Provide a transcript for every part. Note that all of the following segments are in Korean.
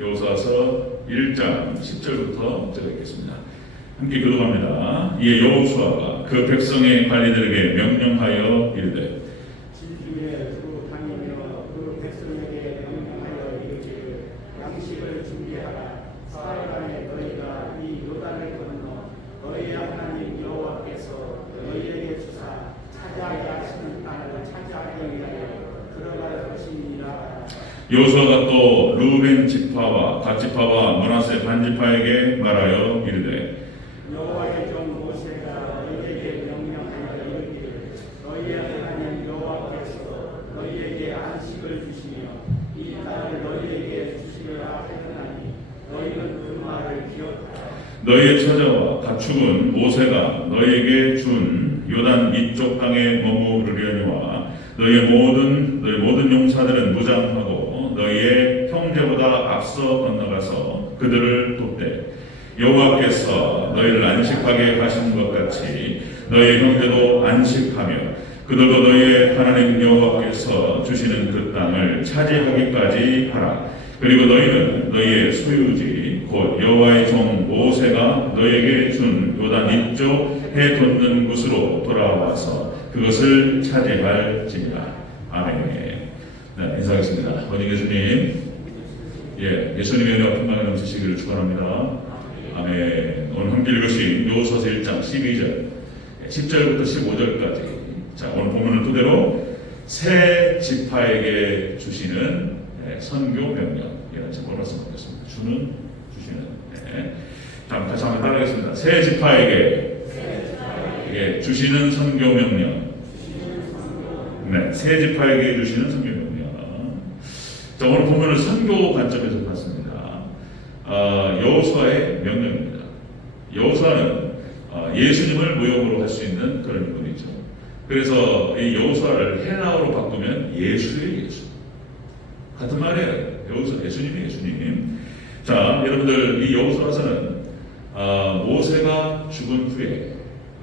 여호수아서 1장 10절부터 제가 읽겠습니다. 함께 교독합니다. 이에 여호수아가 그 백성의 관리들에게 명령하여 이르되 진주에 두루 다니며 그 백성에게 명령하여 이르기를 양식을 준비하라. 사흘 안에 너희가 이 요단을 건너 너희 하나님 여호와께서 너희에게 주사 차지하게 하시는 땅을 차지하기 위하여 들어갈 것이니라. 여호수아가 또 루벤 지파와 갓 지파와 므낫세 반 지파에게 말하여 이르되 여호와의 종 모세가 너희에게 명령하여 이르기를 너희의 하나님 여호와께서 너희에게 안식을 주시며 이 땅을 너희에게 주시리라 하였나니 너희는 그 말을 기억하라. 너희의 처자와 가축은 모세가 너희에게 준 요단 이쪽 땅에 머무르려니와 너희 모든 용사들은 무장하고 너희의 형제보다 앞서 건너가서 그들을 돕되 여호와께서 너희를 안식하게 하신 것 같이 너희 형제도 안식하며 그들도 너희의 하나님 여호와께서 주시는 그 땅을 차지하기까지 하라. 그리고 너희는 너희의 소유지 곧 여호와의 종 모세가 너희에게 준 요단 이쪽 해 돋는 곳으로 돌아와서 그것을 차지할지니라. 아멘. 네, 인사하겠습니다. 원희 교수님, 예수님의 은혜와 평강이 넘치시기를 축원합니다. 아멘. 오늘 함께 읽으신 여호수아서 1장 12절, 10절부터 15절까지. 자, 오늘 본문을 토대로 세 지파에게 주시는 선교 명령, 이런 제목을 말씀드렸습니다. 주시는. 네. 자, 다시 한번 따라하겠습니다. 세 지파에게 주시는 선교 명령. 네, 세 지파에게 주시는 선교 명령. 자, 오늘 본문을 선교 관점에서 봤습니다. 여호수아의 명령입니다. 여호수아는 예수님을 모형으로 할 수 있는 그런 인물이죠. 그래서 이 여호수아를 헬라어로 바꾸면 예수의 예수. 같은 말이에요. 여호수아, 예수님이 예수님. 자, 여러분들 이 여호수아서는 모세가 죽은 후에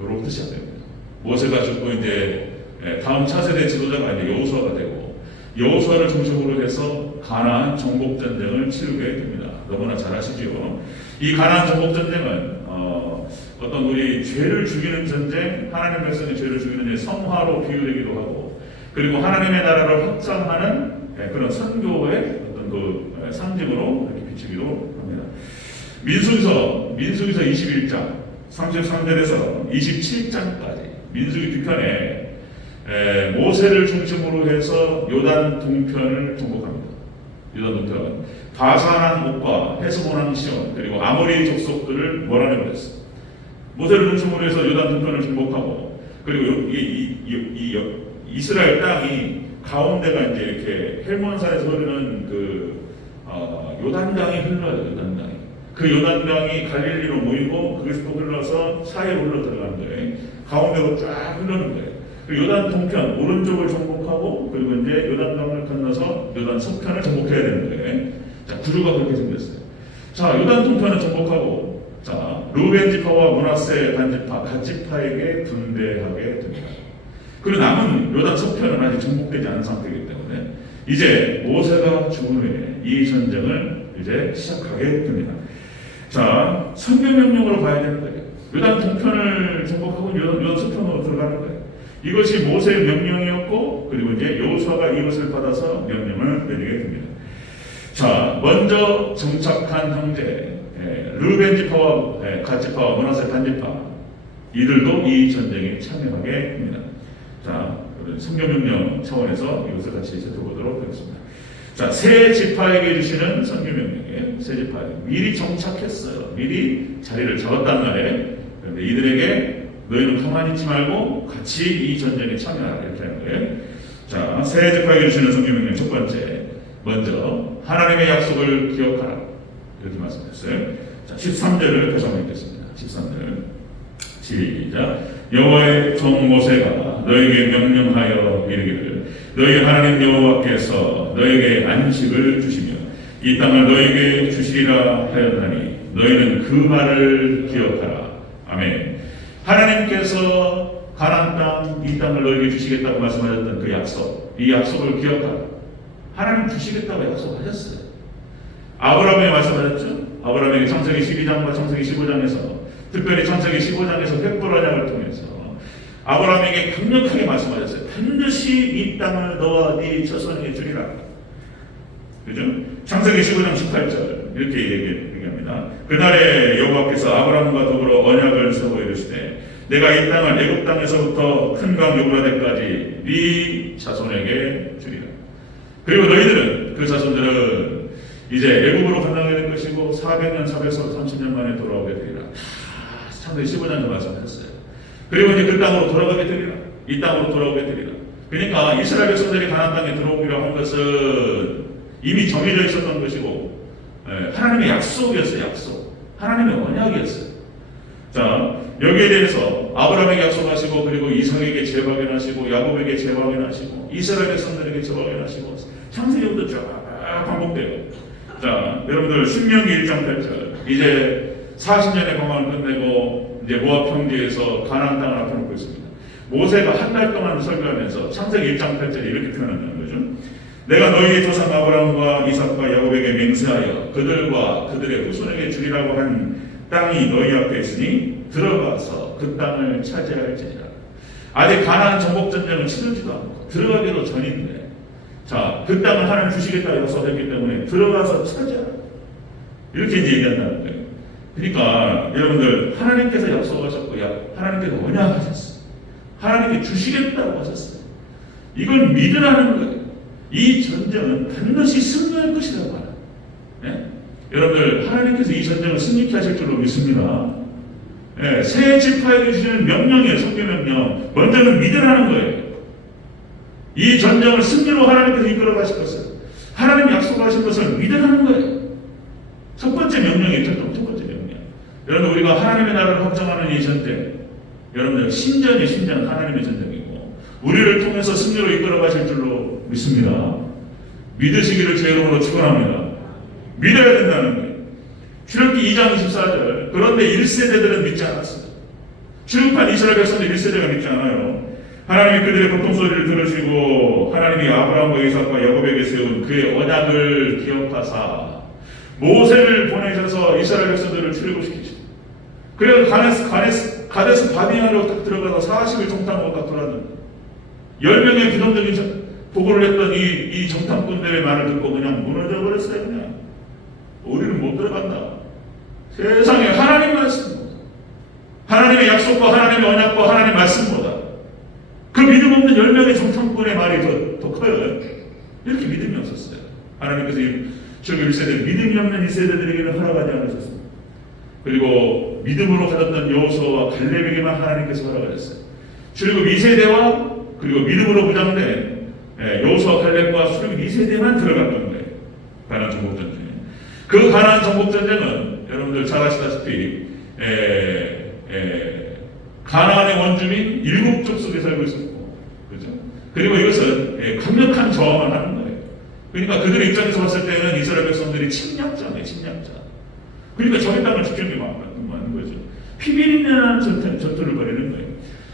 이렇게 시작됩니다. 모세가 죽고 이제 다음 차세대 지도자가 이제 여호수아가 되고 여호수아를 중심으로 해서 가나안 정복 전쟁을 치르게 됩니다. 너무나 잘 아시죠? 이 가나안 정복 전쟁은 어떤 우리 죄를 죽이는 전쟁, 하나님 백성의 죄를 죽이는 성화로 비유되기도 하고, 그리고 하나님의 나라를 확장하는 그런 선교의 어떤 그 상징으로 이렇게 비추기도 합니다. 민수기서 21장 33절에서 27장까지 민수기 뒤편에 모세를 중심으로 해서 요단 동편을 정복합니다. 요단 동편, 바산한 옥과 헤스본 왕 시온 그리고 아모리 족속들을 몰아내버렸어요. 모세를 중심으로 해서 요단 동편을 정복하고, 그리고 이 이스라엘 땅이 가운데가 이제 이렇게 헬몬산에서 흐르는 그 요단강이 흘러요. 요단강이. 그 요단강이 갈릴리로 모이고 거기서 또 흘러서 사해로 흘러 들어가는 거예요. 가운데로 쫙 흐르는 거예요. 그 요단 동편 오른쪽을 정복하고, 그리고 이제 요단강을 건너서 요단 서편을 정복해야 되는 거예요. 자, 구조가 그렇게 생겼어요. 자, 요단 동편을 정복하고, 자, 루벤 지파와 므낫세 반 지파, 갓 지파에게 분배하게 됩니다. 그리고 남은 요단 서편은 아직 정복되지 않은 상태이기 때문에 이제 모세가 죽은 후에 이 전쟁을 이제 시작하게 됩니다. 자, 선교 명령으로 봐야 되는 거예요. 요단 동편을 정복하고 요단 서편으로 들어가는 거예요. 이것이 모세의 명령이었고, 그리고 이제 여호수아가 이것을 받아서 명령을 내리게 됩니다. 자, 먼저 정착한 형제 르벤 지파와 갓 지파와 므낫세 반 지파, 이들도 이 전쟁에 참여하게 됩니다. 자, 선교 명령 차원에서 이것을 같이 살펴보도록 하겠습니다. 자, 세 지파에게 주시는 선교 명령이에요. 세 지파에 미리 정착했어요. 미리 자리를 잡았단 말이에요. 그런데 이들에게 너희는 가만히 있지 말고 같이 이 전쟁에 참여하라, 이렇게 하는 거예요. 자, 세 지파에게 주시는 선교 명령 첫 번째, 먼저 하나님의 약속을 기억하라, 이렇게 말씀했어요. 자, 13절을 다시 한번 읽겠습니다. 13절 시작. 여호와의 종 모세가 너에게 명령하여 이르기를 너희 하나님 여호와께서 너에게 안식을 주시며 이 땅을 너에게 주시리라 하였나니 너희는 그 말을 기억하라. 아멘. 하나님께서 가나안 땅, 이 땅을 너에게 주시겠다고 말씀하셨던 그 약속, 이 약속을 기억하라. 하나님 주시겠다고 약속하셨어요. 아브라함에게 말씀하셨죠. 아브라함에게 창세기 12장과 창세기 15장에서, 특별히 창세기 15장에서 횃불 언약을 통해서 아브라함에게 강력하게 말씀하셨어요. 반드시 이 땅을 너와 네 자손에게 주리라. 그죠? 창세기 15장 18절 이렇게 얘기합니다. 그날에 여호와께서 아브라함과 더불어 언약을 세워 이르시되 내가 이 땅을 애굽 땅에서부터 큰 강 유브라데까지 네 자손에게 주리라. 그리고 너희들은, 그 자손들은 이제 애굽으로 건너게 될 것이고 400년 430년 만에 돌아오게 되리라. 다 창세기 15장에서 말씀하셨어요. 그리고 이제 그 땅으로 돌아가게 되리라. 이 땅으로 돌아오게 되리라. 그러니까 이스라엘 백성들이 가나안 땅에 들어오기로 한 것은 이미 정해져 있었던 것이고, 하나님의 약속이었어요. 약속. 하나님의 언약이었어요. 자, 여기에 대해서 아브라함에게 약속하시고, 그리고 이삭에게 재박연하시고, 야곱에게 재박연하시고, 이스라엘 백성들에게 재박연하시고, 창세기부터 쫙 반복돼요. 자, 여러분들 신명기 1장 8절, 이제 40년의 방황을 끝내고 이제 모압 평지에서 가나안 땅을 앞에 놓고 있습니다. 모세가 한 달 동안 설교하면서 창세기 1장 8절에 이렇게 표현한다는 거죠. 내가 너희의 조상 아브라함과 이삭과 야곱에게 맹세하여 그들과 그들의 후손에게 주리라고 한 땅이 너희 앞에 있으니 들어가서 그 땅을 차지할지니라. 아직 가나안 정복 전쟁을 치르지도 않고 들어가기도 전인데, 자, 그 땅을 하나님 주시겠다고 약속했기 때문에 들어가서 차지하라. 이렇게 이제 얘기한다는 거예요. 그러니까 여러분들, 하나님께서 약속하셨고 하나님께서 언약하셨어요. 하나님께 주시겠다고 하셨어요. 이걸 믿으라는 거예요. 이 전쟁은 반드시 승리할 것이라고 하라. 네? 여러분들, 하나님께서 이 전쟁을 승리케 하실 줄로 믿습니다. 네, 새 지파에게 주시는 명령이에요. 성경명령. 먼저는 믿으라는 거예요. 이 전쟁을 승리로 하나님께서 이끌어 가실 것을, 하나님이 약속하신 것을 믿으라는 거예요. 첫 번째 명령이에요. 첫 번째 명령. 여러분, 우리가 하나님의 나라를 확정하는 이 전쟁, 여러분들 신전 하나님의 전쟁이고 우리를 통해서 승리로 이끌어 가실 줄로 믿습니다. 믿으시기를 제 이름으로 축원합니다. 믿어야 된다는 거예요. 출애굽기 2장 24절, 그런데 1세대들은 믿지 않았어요. 출애굽한 이스라엘 백성들 1세대가 믿지 않아요. 하나님이 그들의 고통소리를 들으시고 하나님이 아브라함과 이삭과 야곱에게 세운 그의 언약을 기억하사 모세를 보내셔서 이스라엘 백성들을 출애굽시키시고, 그래서 가데스 바네아로 딱 들어가서 40일 정탐하고 딱 돌았는데 10명의 부정적인 보고를 했던 이 정탐꾼들의 말을 듣고 그냥 무너져 버렸어요. 그냥 우리는 못 들어간다. 세상에 하나님 말씀, 하나님의 약속과 하나님의 언약과 하나님의 말씀보다 그 믿음 없는 10명의 정탐꾼의 말이 더 커요. 이렇게 믿음이 없었어요. 하나님께서 지금 1세대, 믿음이 없는 2세대들에게는 허락하지 않으셨습니다. 그리고 믿음으로 가졌던 여호수아와 갈렙에게만 하나님께서 허락하셨어요. 출애굽 2세대와 그리고 믿음으로 무장된 여호수아 갈렙과 출애굽 2세대만 들어갔던 거예요. 가나안 정복전쟁. 그 가나안 정복전쟁은 여러분들 잘 아시다시피 가나안의 원주민 7족 속에 살고 있었고, 그죠? 그리고 이것은 강력한 저항을 하는 거예요. 그러니까 그들의 입장에서 봤을 때는 이스라엘 백성들이 침략자네, 침략자. 그러니까 저희 땅을 지키는 게 맞는 거죠. 피비린내나는 전투를 벌이는 거예요.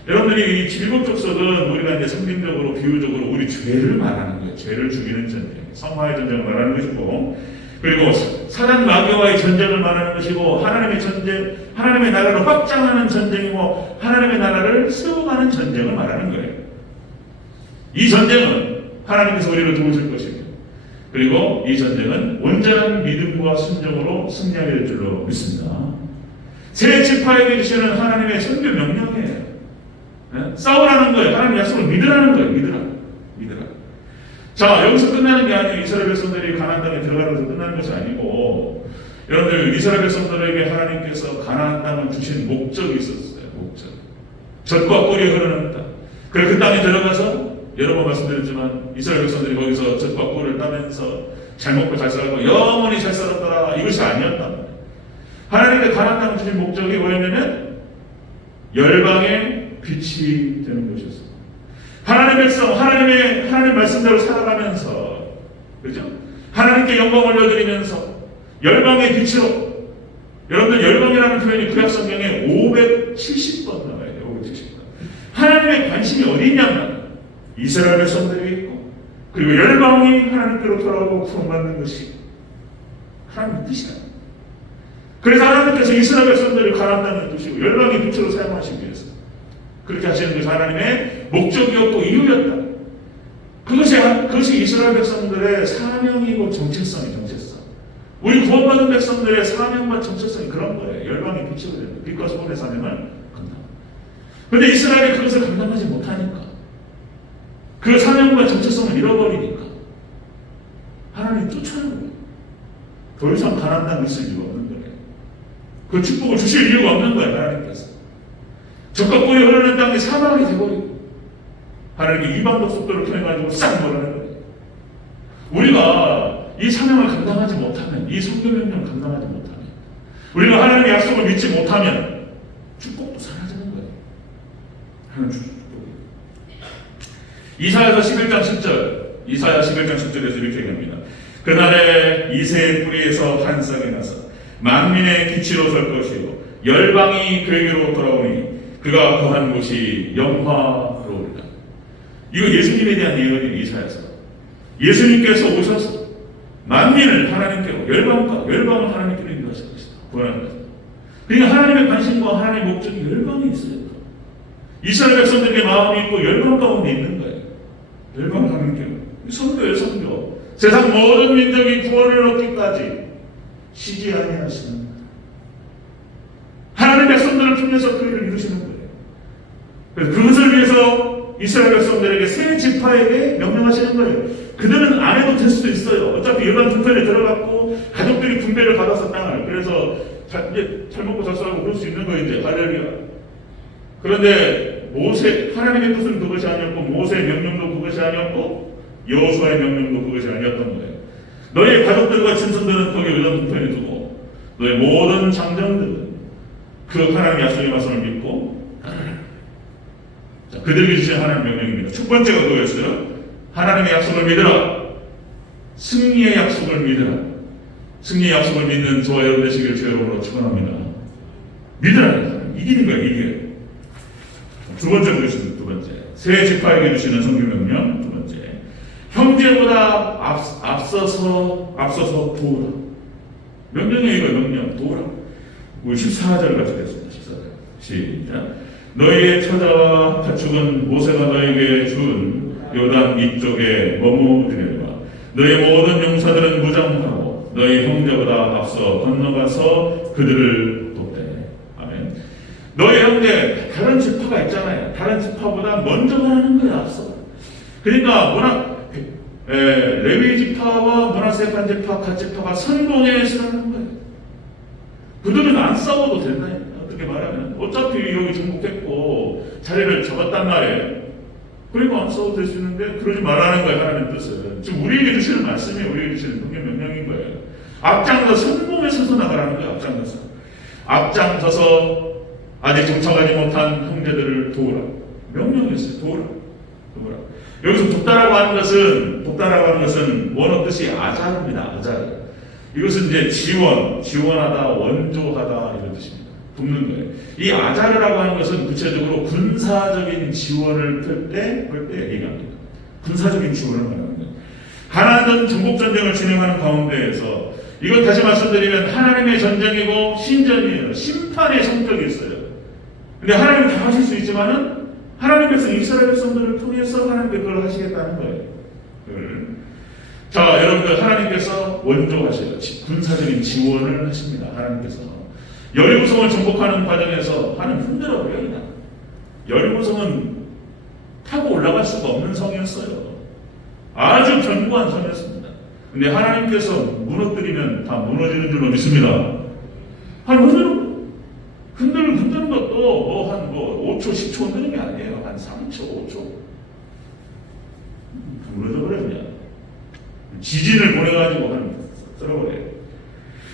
여러분들이 이 7족 속은 우리가 이제 상징적으로, 비유적으로 우리 죄를 말하는 거예요. 죄를 죽이는 전쟁, 성화의 전쟁을 말하는 것이고, 그리고 사단 마귀와의 전쟁을 말하는 것이고, 하나님의 전쟁, 하나님의 나라를 확장하는 전쟁이고, 하나님의 나라를 세워가는 전쟁을 말하는 거예요. 이 전쟁은 하나님께서 우리를 도우실 것이고, 그리고 이 전쟁은 온전한 믿음과 순종으로 승리하게 될 줄로 믿습니다. 새 지파에게 주시는 하나님의 선교 명령이에요. 싸우라는 거예요. 하나님 약속을 믿으라는 거예요. 믿으라. 자, 여기서 끝나는 게 아니에요. 이스라엘 백성들이 가나안 땅에 들어가는 것에서 끝나는 것이 아니고, 여러분들, 이스라엘 백성들에게 하나님께서 가나안 땅을 주신 목적이 있었어요. 목적. 젖과 꿀이 흐르는 땅. 그래서 그 땅에 들어가서 여러 번 말씀드렸지만 이스라엘 백성들이 거기서 젖과 꿀을 따면서 잘 먹고 잘 살고 영원히 잘 살았더라, 이것이 아니었다. 하나님께 가나안 땅을 주신 목적이 뭐였냐면 열방의 빛이 되는 것이었어요. 하나님의 백성, 하나님 말씀대로 살아가면서, 그죠? 하나님께 영광을 올려드리면서 열방의 빛으로, 여러분들 열방이라는 표현이 구약 성경에 570번 나와요. 570번. 하나님의 관심이 어디 있냐면 이스라엘 백성들이 있고, 그리고 열방이 하나님께로 돌아오고 구원받는 것이 하나님의 뜻이야. 그래서 하나님께서 이스라엘 백성들을 가나안 땅에 두시고 열방의 빛으로 사용하시기 위해서 그렇게 하시는 것이 하나님의 목적이었고 이유였다. 그것이 이스라엘 백성들의 사명이고 정체성이 정체성. 우리 구원받은 백성들의 사명과 정체성이 그런 거예요. 열방의 빛으로 되는 거예요. 빛과 소금의 사명을 감당. 그런데 이스라엘이 그것을 감당하지 못하니까 그 사명과 정체성을 잃어버리니까 하나님이 쫓아내는 거예요. 더 이상 가나안 땅에 있을 이유가 없는 거예요. 그 축복을 주실 이유가 없는 거예요. 하나님께서. 적과 꿀이 흐르는 땅이 사막이 되버리고 하나님이 이방 족속들을 통해가지고 싹 몰아내는 거예요. 우리가 이 사명을 감당하지 못하면, 이 성교명령을 감당하지 못하면, 우리가 하나님의 약속을 믿지 못하면 축복도 사라지는 거예요. 하나님 축복이. 이사야서 11장 10절, 이사야 11장 10절에서 이렇게 얘기합니다. 그날에 이새의 뿌리에서 한 싹이 나서 만민의 기치로 설 것이요 열방이 그에게로 돌아오니 그가 거한 곳이 영화로우리라. 이거 예수님에 대한 예언이에요. 이사야서. 예수님께서 오셔서 만민을 하나님께로 열방을 하나님께로 인도하실 것이다. 구원하는 것이다. 그러니까 하나님의 관심과 하나님의 목적이 열방에 있어요. 이스라엘 백성들의 마음이 있고 열방 가운데 있는 거예요. 열방을 하나님께로. 선교예요, 선교. 세상 모든 민족이 구원을 얻기까지 쉬지 아니하시는 하나님의 백성들을 통해서 그 일을 이루시는 거예요. 그래서 그것을 위해서 이스라엘 백성들에게 세 지파에게 명령하시는 거예요. 그들은 안 해도 될 수도 있어요. 어차피 열방 분편에 들어갔고 가족들이 분배를 받아서 땅을 그래서 이제 잘 먹고 잘 살고 그럴 수 있는 거예요. 이제 할렐루야. 그런데 하나님의 뜻은 그것이 아니었고 모세의 명령도 그것이 아니었고 여호수아의 명령도 그것이 아니었던 거예요. 너의 가족들과 친손들은 거기 열방 분편에 두고 너의 모든 장정들은 그 하나님의 약속의 말씀을 믿고 그들에게 주신 하나님의 명령입니다. 첫 번째가 그거였어요. 하나님의 약속을 믿으라. 승리의 약속을 믿으라. 승리의 약속을 믿는 저와 여러분 되시기를 제 이름으로 축원합니다. 믿으라. 이기는 거예요. 이겨요. 두 번째 그것입니다. 두 번째. 세 지파에게 주시는 성경 명령. 두 번째. 형제보다 앞서서 도우라. 명령이 이거예요. 명령. 도우라. 우리 14절 같이 됐습니다. 14절. 시작. 너희의 처자와 가축은 모세가 너에게 준 요단 이쪽에 머무르리라. 너희 모든 용사들은 무장하고 너희 형제보다 앞서 건너가서 그들을 돕되. 아멘. 너희 형제 다른 지파가 있잖아요. 다른 지파보다 먼저 가는 거야 앞서. 그러니까 레위 지파와 므낫세 반지파 갓 지파가 선봉에 서는 거예요. 그들은 안 싸워도 된다. 어떻게 말하면 어차피 여기 정복했고 자리를 잡았단 말이에요. 그리고 안 싸워도 될 수 있는데 그러지 말라는 거예요. 하나님 뜻은. 지금 우리에게 주시는 말씀이에요. 우리에게 주시는 명령인 거예요. 앞장서 선봉에 서서 나가라는 거예요. 앞장서서 아직 정착하지 못한 형제들을 도우라. 명령이었어요. 도우라. 여기서 돕다라고 하는 것은 원어 뜻이 아자르입니다. 아자르. 이것은 이제 지원하다, 원조하다 이런 뜻입니다. 돕는 거예요. 이 아자르라고 하는 것은 구체적으로 군사적인 지원을 펼 때 얘기합니다. 군사적인 지원을 말하는 거예요. 가나안 정복 전쟁을 진행하는 가운데에서 이건 다시 말씀드리면 하나님의 전쟁이고 신전이에요. 심판의 성격이 있어요. 근데 하나님은 다 하실 수 있지만은 하나님께서 이스라엘 백성들을 통해서 하나님께 그걸 하시겠다는 거예요. 자, 여러분들 하나님께서 원조하셔요. 군사적인 지원을 하십니다. 하나님께서 여리고성을 정복하는 과정에서 하나님 힘들어버려요. 여리고성은 타고 올라갈 수가 없는 성이었어요. 아주 견고한 성이었습니다. 근데 하나님께서 무너뜨리면 다 무너지는 줄로 믿습니다. 흔드는 것도 한 5초, 10초 흔드는 게 아니에요. 한 3초, 5초. 무너져버려요, 그냥. 지진을 보내가지고 썰어버려요.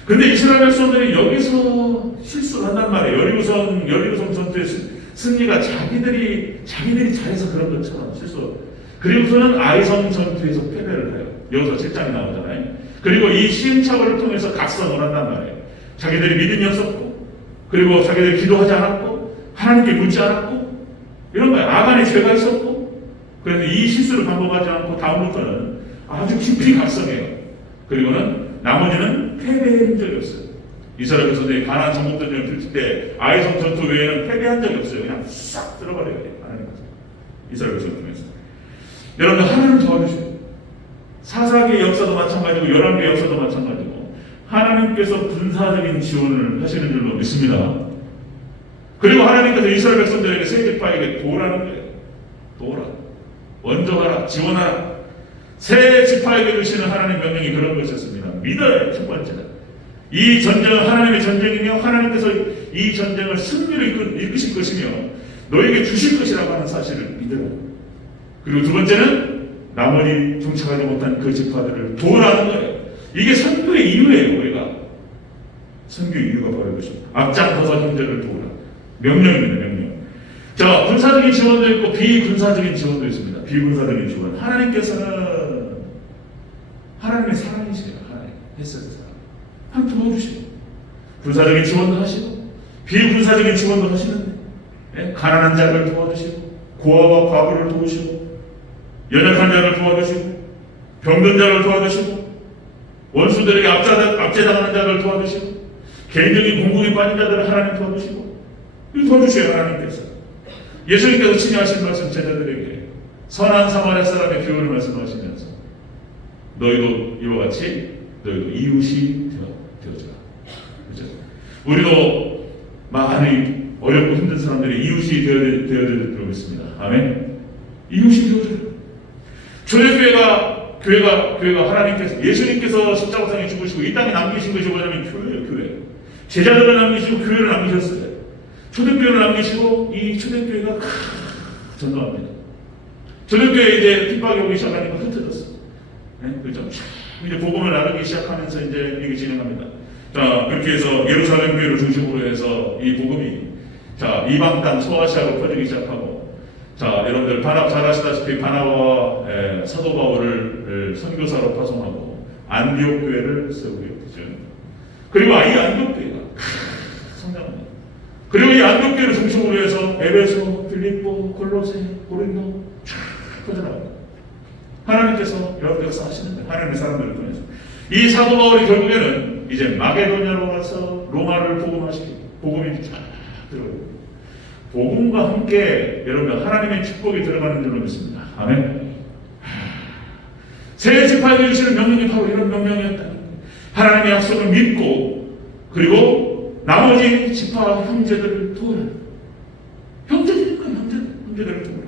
근데 이스라엘 백성들이 여기서 실수를 한단 말이에요. 여리고성 전투의 승리가 자기들이 잘해서 그런 것처럼 실수. 그리고서는 아이성 전투에서 패배를 해요. 여기서 7장이 나오잖아요. 그리고 이 시행착오를 통해서 각성을 한단 말이에요. 자기들이 믿음이 없었고, 그리고 자기들이 기도하지 않았고, 하나님께 묻지 않았고, 이런 거예요. 아간의 죄가 있었고, 그래서 이 실수를 반복하지 않고 다음부터는 아주 깊이 각성해요. 그리고는 나머지는 전쟁은 패배한 적이 없어요. 이스라엘 백성들이 가나안 정복 전쟁을 펼칠 때 아이성 전투 외에는 패배한 적이 없어요. 그냥 싹 들어버려야 돼요. 하나님께서. 이스라엘 백성 중에서. 여러분들 하나님 도와주세요. 사사기의 역사도 마찬가지고 열왕기의 역사도 마찬가지고 하나님께서 군사적인 지원을 하시는 줄로 믿습니다. 그리고 하나님께서 이스라엘 백성들에게 세 지파에게 도라는 거예요. 도라. 먼저 하라. 지원하라. 세 지파에게 주시는 하나님 명령이 그런 것이었습니다. 믿어야 첫 번째는. 이 전쟁은 하나님의 전쟁이며 하나님께서 이 전쟁을 승리를 이끄실 것이며 너에게 주실 것이라고 하는 사실을 믿으라. 그리고 두 번째는 나머지 정착하지 못한 그 지파들을 도우라는 거예요. 이게 선교의 이유예요. 우리가 선교의 이유가 바로 이것입니다. 앞장서서 형제를 도우라. 명령입니다. 명령. 자, 군사적인 지원도 있고 비군사적인 지원도 있습니다. 비군사적인 지원. 하나님께서는 하나님의 사랑이시래요. 하나님 했어요. 하나님 도와주시고 군사적인 지원도 하시고 비군사적인 지원도 하시는데 가난한 자를 도와주시고 고아와 과부를 도우시고 연약한 자를 도와주시고 병든 자를 도와주시고 원수들에게 압제당하는 자를 도와주시고 개인적인 공공에 빠진 자들을 하나님 도와주시고 도와주셔요. 하나님께서 예수님께서 친히 하신 말씀 제자들에게 선한 사마리아 사람의 교훈을 말씀하시면서 너희도 이와 같이 너희도 이웃이 되어주라. 그렇죠? 우리도 많이 어렵고 힘든 사람들이 이웃이 되어줄 줄 믿습니다. 아멘. 이웃이 되어주라. 교회가 하나님께서 예수님께서 십자가상에 죽으시고 이 땅에 남기신 것이 뭐냐면 교회예요. 교회. 제자들을 남기시고 교회를 남기셨어요. 초대교회를 남기시고 이 초대교회가 전도합니다. 초대교회 이제 핍박이 오기 시작하니까 흩어졌어. 네? 그렇죠? 이제 복음을 나누기 시작하면서 이제 이게 진행합니다. 자, 그렇게 해서 예루살렘 교회를 중심으로 해서 이 복음이 자 이방 땅 소아시아로 퍼지기 시작하고 자 여러분들 바나 잘 아시다시피 바나바와 사도 바울을 선교사로 파송하고 안디옥 교회를 세우게 되죠. 그리고 이 안디옥 교회가 성장합니다. 그리고 이 안디옥 교회를 중심으로 해서 에베소, 빌립보, 골로새, 고린도 쫙 퍼져나갑니다. 하나님께서 여러분께서 하시는 거예요. 하나님의 사람들을 통해서. 이 사도 바울이 결국에는 이제 마게도냐로 가서 로마를 복음화시키고 복음이 쫙 들어가요. 복음과 함께 여러분 하나님의 축복이 들어가는 줄로 믿습니다. 아멘. 새 지파에게 주시는 명령이 바로 이런 명령이었다. 하나님의 약속을 믿고 그리고 나머지 지파 형제들을 도우라. 형제들이니까 형제들을 도우라.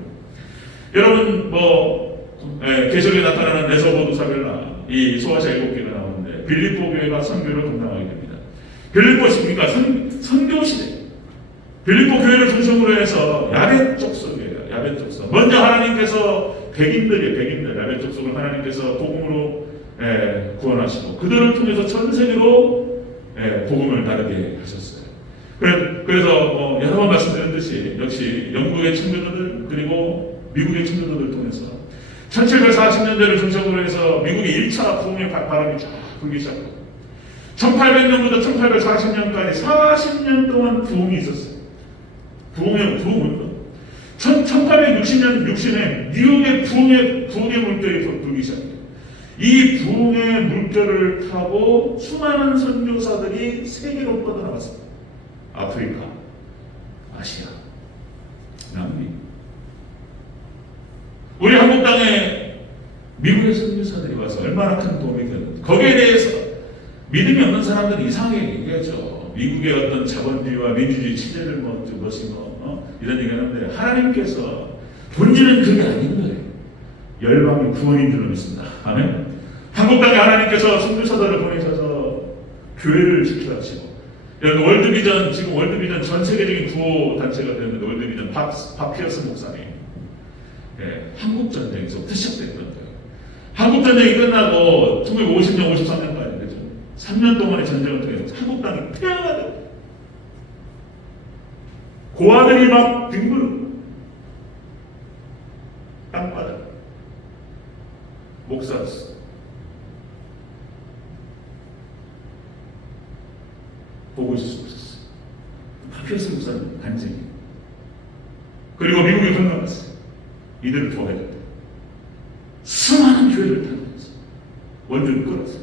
여러분 계시록에 나타나는 에서보두사벨라 이 소아시아 7개가 나오는데 빌립보 교회가 선교를 감당하게 됩니다. 빌립보시니까 선교시대. 빌립보 교회를 중심으로 해서 야벳 족속이에요. 야벳 족속. 먼저 하나님께서 백인들 야벳 족속을 하나님께서 복음으로 구원하시고 그들을 통해서 전 세계로 복음을 나르게 하셨어요. 그래서 여러 번 말씀드렸듯이 역시 영국의 청교도들 그리고 미국의 청교도들을 통해서 1740년대를 중심으로 해서 미국의 1차 부흥의 바람이 쫙 불기 시작하고 1800년부터 1840년까지 40년 동안 부흥이 있었어요. 부흥은 1860년 뉴욕의 부흥의 물결이 불기 시작해요. 이 부흥의 물결을 타고 수많은 선교사들이 세계로 뻗어나갔습니다. 아프리카, 아시아, 남미. 우리 한국 땅에 미국의 선교사들이 와서 얼마나 큰 도움이 되는지 거기에 대해서 믿음이 없는 사람들은 이상하게 얘기하죠. 미국의 어떤 자본주의와 민주주의 체제를 이런 얘기하는데 하나님께서 본질은 그게 아닌 거예요. 열방의 구원인 줄로 믿습니다. 아멘. 한국 땅에 하나님께서 선교사들을 보내셔서 교회를 지켜주시고 여러분 월드비전 지금 월드비전 전 세계적인 구호 단체가 되는데 월드비전 박 피어스 목사님 한국 전쟁에서부터 시작됐던 거예요. 한국 전쟁이 끝나고 1950년 53년까지 그죠? 3년 동안의 전쟁을 통해서 한국 땅이 태어나다. 고아들이 막 뒹굴 땅바닥 목사였어. 보고 있을 수 없었어. 파피어스 목사님 간증이. 그리고 미국에 건너갔어요. 이들을 도와야 된다. 수많은 교회를 다니면서 원주를 끌었어요.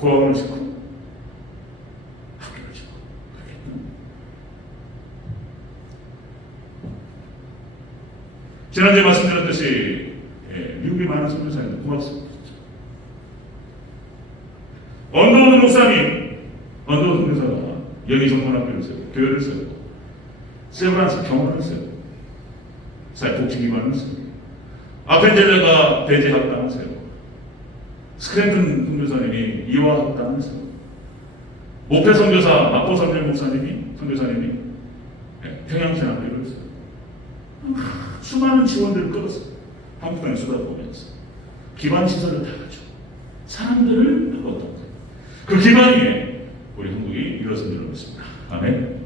고아원을 짓고 지난주에 말씀드렸듯이 미국에 많은 선교사님 고맙습니다. 언더우드 목사님, 언더우드 목사가 여기 정문학교를 세우고 교회를 세우고 세브란스 병원을 세우고 사회복지기관을 세우고 아펜젤레가 배제 학당을 세우고 스크랜튼 선교사님이 이화 학당을 세우고 모페 선교사 마포 선생 선교사님이 평양신학교를 세우고 수많은 지원들을 끌었어요. 한국 땅에 쏟아보면서 기반 시설을 다 가지고 사람들을 얻었던 거예요. 그 기반 위에 우리 한국이 일어선 줄로 믿습니다. 아멘.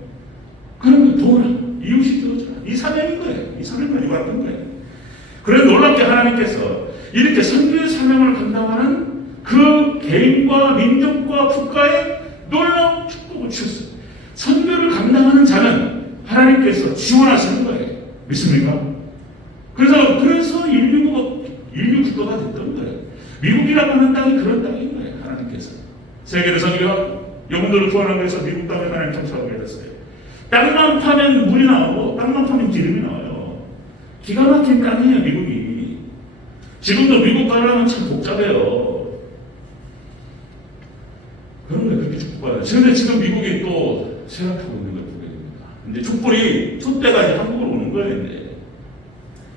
그러면 도우라, 이웃이 되어주라. 이 사명인 거예요. 이 사명 가지고 왔던 거예요. 그래 놀랍게 하나님께서 이렇게 선교의 사명을 감당하는 그 개인과 민족과 국가에 놀라운 축복을 주셨어요. 선교를 감당하는 자는 하나님께서 지원하시는 거예요. 믿습니까? 그래서 인류 국가가 됐던 거예요. 미국이라고 하는 땅이 그런 땅인 거예요. 하나님께서 세계를 선교하고 영혼들을 구원하기 위해서 미국 땅에 하나님 청소하게 됐어요. 땅만 파면 물이 나오고 땅만 파면 기름이 나와요. 기가 막힌 땅이에요. 미국이. 지금도 미국 가려면 참 복잡해요. 그런 거예요. 그렇게 축복받아요. 지금 미국이 또 쇠락하고 있는 걸 보게 됩니다. 이제 촛불이 촛대가 이제 한국으로 오는 거예요.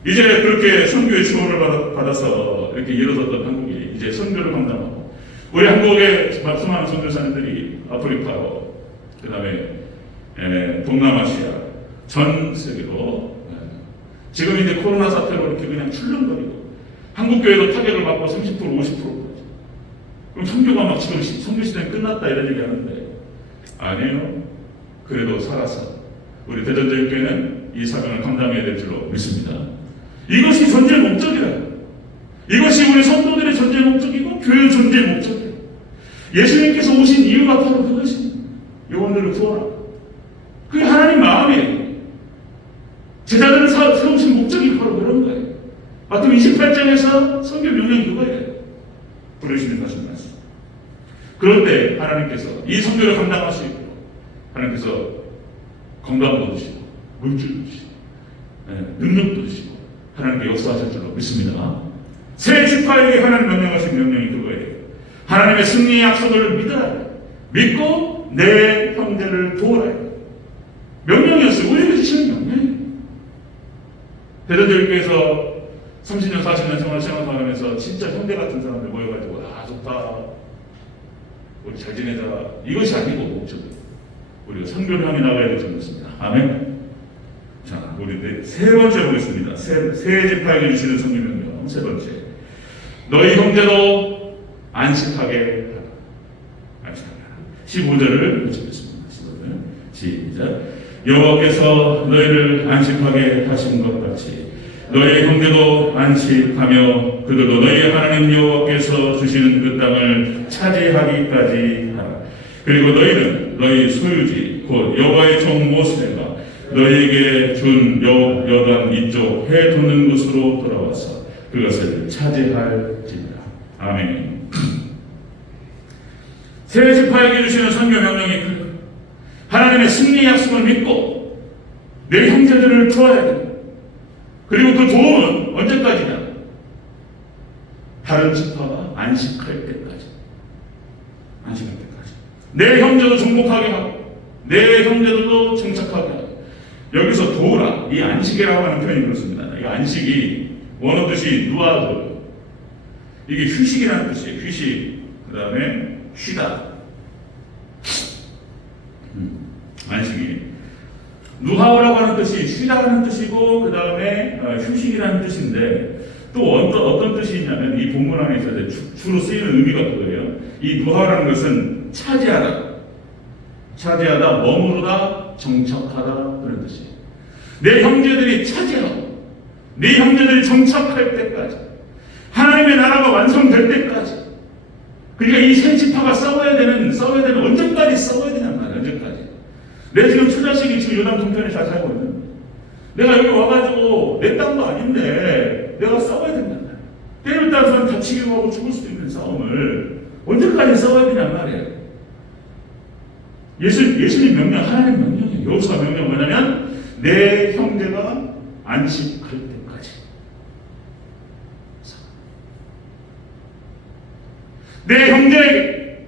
이제 그렇게 선교의 지원을 받아서 이렇게 일어섰던 한국이 이제 선교를 감당하고 우리 한국의 수많은 선교사님들이 아프리카로 그 다음에 동남아시아 전 세계로 지금 이제 코로나 사태로 이렇게 그냥 출렁거리고 한국 교회도 타격을 받고 30% 50%까지 그럼 선교가 막 지금 선교 시대는 끝났다 이런 얘기 하는데 아니에요. 그래도 살아서 우리 대전제일교회는 이 사명을 감당해야 될 줄로 믿습니다. 이것이 존재의 목적이에요. 이것이 우리 성도들의 존재의 목적이고 교회의 존재의 목적이에요. 예수님께서 오신 이유가 바로 그것입니다. 영혼들을 구원하고 그게 하나님 마음이에요. 제자들을 세우신 목적이 바로 그런 거예요. 마태복음 28장에서 성경 명령이 그거예요. 부르시는 하신 말씀. 그럴 때 하나님께서 이 성교를 감당할 수 있도록 하나님께서 건강도 주시고 물질도 주시고 능력도 주시고 하나님께 역사하실 줄로 믿습니다. 새 지파에게 하나님 명령하신 명령이 그거예요. 하나님의 승리의 약속을 믿어라. 믿고 내 형제를 도우라. 명령이었어요. 우리에게 주시는 명령이에요. 대전제일교회에서 30년 40년 생활하면서 진짜 형제 같은 사람들 모여가지고 좋다 우리 잘 지내자 이것이 아니고 목적이에요. 우리가 선교를 향해 나가야 될 점이었습니다. 아멘. 자, 우리 세 번째 보겠습니다. 새 지파에게 주시는 성경 명령 세 번째. 너희 형제도 안식하게 하라. 안식하게 하라. 15절을 읽겠습니다. 15절. 시작. 여호와께서 너희를 안식하게 하신 것 같이 너희 형제도 안식하며 그들도 너희 하나님 여호와께서 주시는 그 땅을 차지하기까지 하라. 그리고 너희는 너희 소유지 곧 여호와의 종 모세가 너희에게 준 여단 이쪽 해 돋는 곳으로 돌아와서 그것을 차지할지니라. 아멘. 새 지파에게 주시는 선교 명령이 하나님의 승리 약속을 믿고 내 형제들을 도와야 됩니다. 그리고 그 도움은 언제까지냐? 다른 지파가 안식할 때까지. 안식할 때까지. 내 형제도 정복하게 하고 내 형제들도 정착하게 하고 여기서 도우라. 이 안식이라고 하는 표현이 그렇습니다. 이 안식이 원어 뜻이 누아드. 이게 휴식이라는 뜻이에요. 휴식. 그 다음에 쉬다. 안식이. 누하우라고 하는 뜻이 쉬다라는 뜻이고 그 다음에 휴식이라는 뜻인데 또 어떤 뜻이 있냐면 이 본문 안에 있어서 주로 쓰이는 의미가 그거예요. 이 누하우라는 것은 차지하다, 머무르다, 정착하다 그런 뜻이에요. 내 형제들이 차지하고 내 형제들이 정착할 때까지 하나님의 나라가 완성될 때까지 그러니까 이 세 지파가 싸워야 되는 언제까지 싸워야 되냔 말이야. 언제까지. 내 지금 처자식이 지금 요단 동편에 잘 살고 있는데 내가 여기 와가지고 내 땅도 아닌데 내가 싸워야 된단 말이야. 때를 따라서는 다치기도 하고 죽을 수도 있는 싸움을 언제까지 싸워야 되냔 말이에요. 예수님 명령, 하나님 명령이에요. 여호수아 명령 뭐냐면 내 형제가 안식할 때까지. 성도에게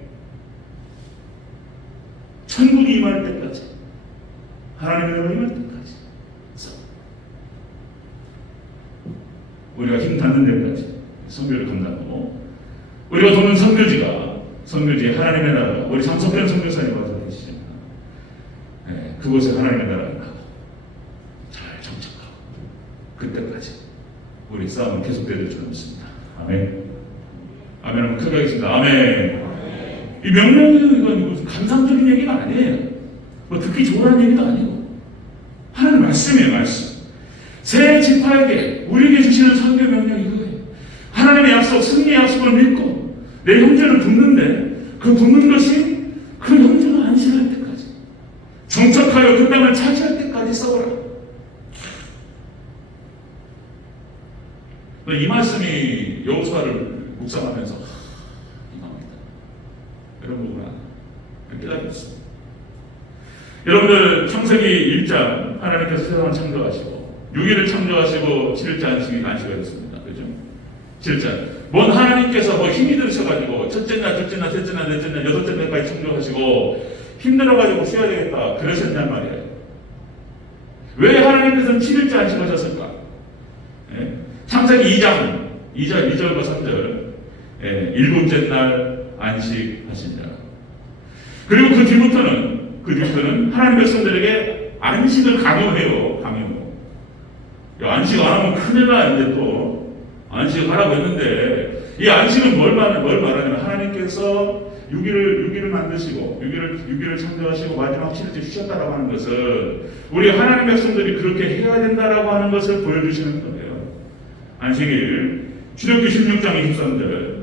천국이 임할 때까지, 하나님의 나라가 임할 때까지 우리가 힘 닿는 데까지 선교를 감당하고, 우리가 도는 선교지에 하나님의 나라가, 우리 장석현 선교사님 와서 계시잖아요. 네, 그곳에 하나님의 나라가 나고 잘 정착하고 그때까지 우리 싸움은 계속될 줄 믿습니다. 아멘. 아멘. 한번 크게 하겠습니다. 아멘. 이 명령이 이건 감상적인 얘기가 아니에요. 뭐 듣기 좋으라는 얘기도 아니고, 하나님 말씀이에요. 말씀. 새 지파에게 우리에게 주시는 선교 명령이 이거예요. 하나님의 약속, 승리의 약속을 믿고 내 형제를 돕는데, 그 돕는 것이 그 형제가 안식할 때까지, 정착하여 그 땅을 차지할 때까지 싸우라. 이 말씀이 여호수아를 묵상하면서 이겁니다. 이런 부분을 깨달았습니다. 여러분들 창세기 1장 하나님께서 세상을 창조하시고 6일을 창조하시고 7일째 안식이 됐습니다. 그죠? 7장. 뭔 하나님께서 뭐 힘이 들으셔가지고 첫째 날, 둘째 날, 셋째 날, 넷째 날, 여섯째 날까지 창조하시고 힘들어가지고 쉬어야 되겠다 그러셨냔 말이에요. 왜 하나님께서는 7일째 안식하셨을까? 예? 창세기 2절과 3절, 일곱째 날 안식하시니라. 그리고 그 뒤부터는 하나님 백성들에게 안식을 강요해요. 안식 안 하면 큰일 나. 이제 또 안식하라고 했는데, 이 안식은 뭘 말하냐면, 하나님께서 6일을 만드시고 6일을 창조하시고 마지막 7일째 쉬셨다라고 하는 것은 우리 하나님 백성들이 그렇게 해야 된다라고 하는 것을 보여주시는 거예요. 안식일, 출애굽기 16장 23절,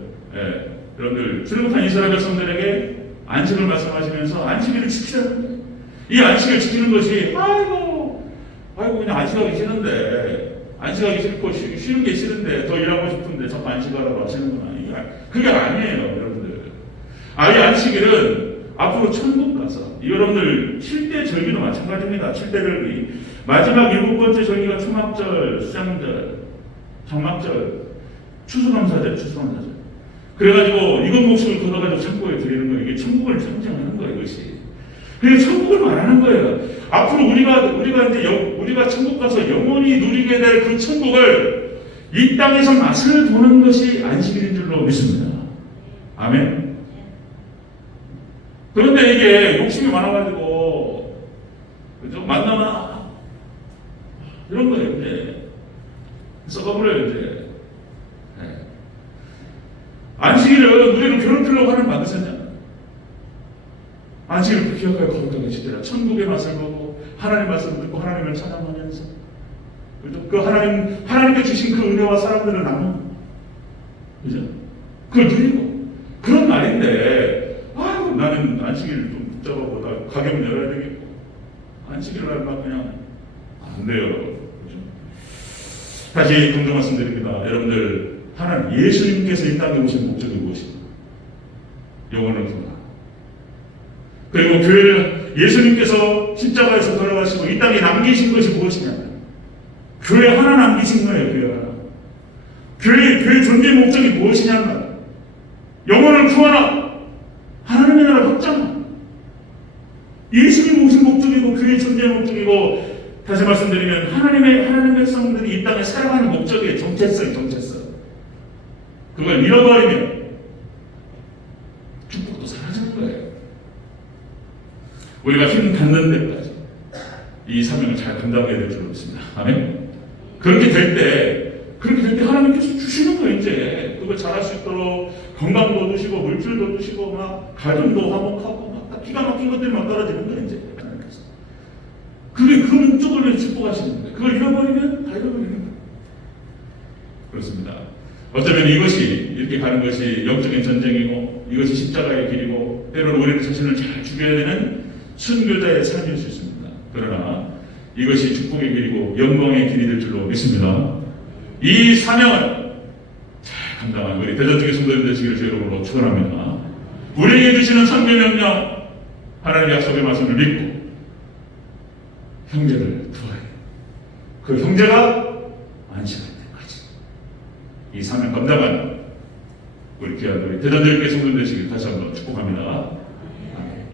여러분들 출애굽한 이스라엘 백성들에게 안식을 말씀하시면서 안식일을 지키라는 거예요. 이 안식을 지키는 것이 아이고 그냥 안식하기 싫고 쉬는 게 싫은데 더 일하고 싶은데 자꾸 안식하라고 하시는구나. 그게 아니에요, 여러분들. 이 안식일은 앞으로 천국 가서, 여러분들 7대 절기도 마찬가지입니다. 7대 절기 마지막 7번째 절기가 초막절, 수장절, 장막절, 추수감사절. 그래가지고 이것 목숨을 걸어가지고 천국에 드리는 거예요. 이게 천국을 상징하는 거예요, 이것이. 그래서 천국을 말하는 거예요. 앞으로 우리가 천국 가서 영원히 누리게 될 그 천국을 이 땅에서 맛을 보는 것이 안식일인 줄로 믿습니다. 아멘. 그런데 이게 욕심이 많아가지고, 그죠? 만나면 이런 거예요, 이제. 썩어버려요, 이제. 안식일은 우리를 괴롭히려고 하는 만드셨냐? 안식일을 기억하여 거룩하게 지키라. 천국의 맛을 보고 하나님 말씀을 듣고 하나님을 찬양하면서, 그 하나님께 주신 그 은혜와 사랑들을 나누고, 그죠? 그걸 누리고, 그런 날인데, 나는 안식일 좀 붙잡아보다 가격은 열어야 되겠고, 안식일 날 막 그냥 안 돼요. 그죠? 다시 강조 말씀드립니다. 여러분들, 하나님 예수님께서 이 땅에 오신 목적이 무엇입니까? 영원을 구원하라. 그리고 교회를 예수님께서 십자가에서 돌아가시고 이 땅에 남기신 것이 무엇이냐? 교회 하나 남기신 거예요. 교회 하나. 교회 존재 목적이 무엇이냐? 영혼을 구하라. 하나님의 나라 확장. 예수님 오신 목적이고 교회 존재 목적이고, 다시 말씀드리면 하나님의 백성들이 이 땅에 살아가는 목적이에요. 정체성. 그걸 잃어버리면 축복도 사라지는 거예요. 우리가 힘 닿는 데까지 이 사명을 잘 감당해야 될 줄 믿습니다. 아멘. 그렇게 될 때 하나님께서 주시는 거예요. 이제 그걸 잘할 수 있도록 건강도 주시고 물질도 주시고 막 가정도 화목하고 막 기가 막힌 것들이 막 떨어지는 거예요. 이제 하나님께서 그게 그 목적을 축복하시는 거예요. 그걸 잃어버리면 다 잃어버리는 거예요. 그렇습니다. 어쩌면 이것이 이렇게 가는 것이 영적인 전쟁이고, 이것이 십자가의 길이고, 때로는 우리는 자신을 잘 죽여야 되는 순교자의 삶일 수 있습니다. 그러나 이것이 축복의 길이고 영광의 길이 될 줄로 믿습니다. 이 사명을 잘 감당한 우리 대전적인 성도들 되시기를 주 여러분으로 축원합니다. 우리에게 주시는 선교 명령, 하나님의 약속의 말씀을 믿고 형제를 도와야, 그 형제가 안식할 때까지 이 사명 감당한 우리 귀한 우리 대전절개 성도 되시길 다시 한번 축복합니다.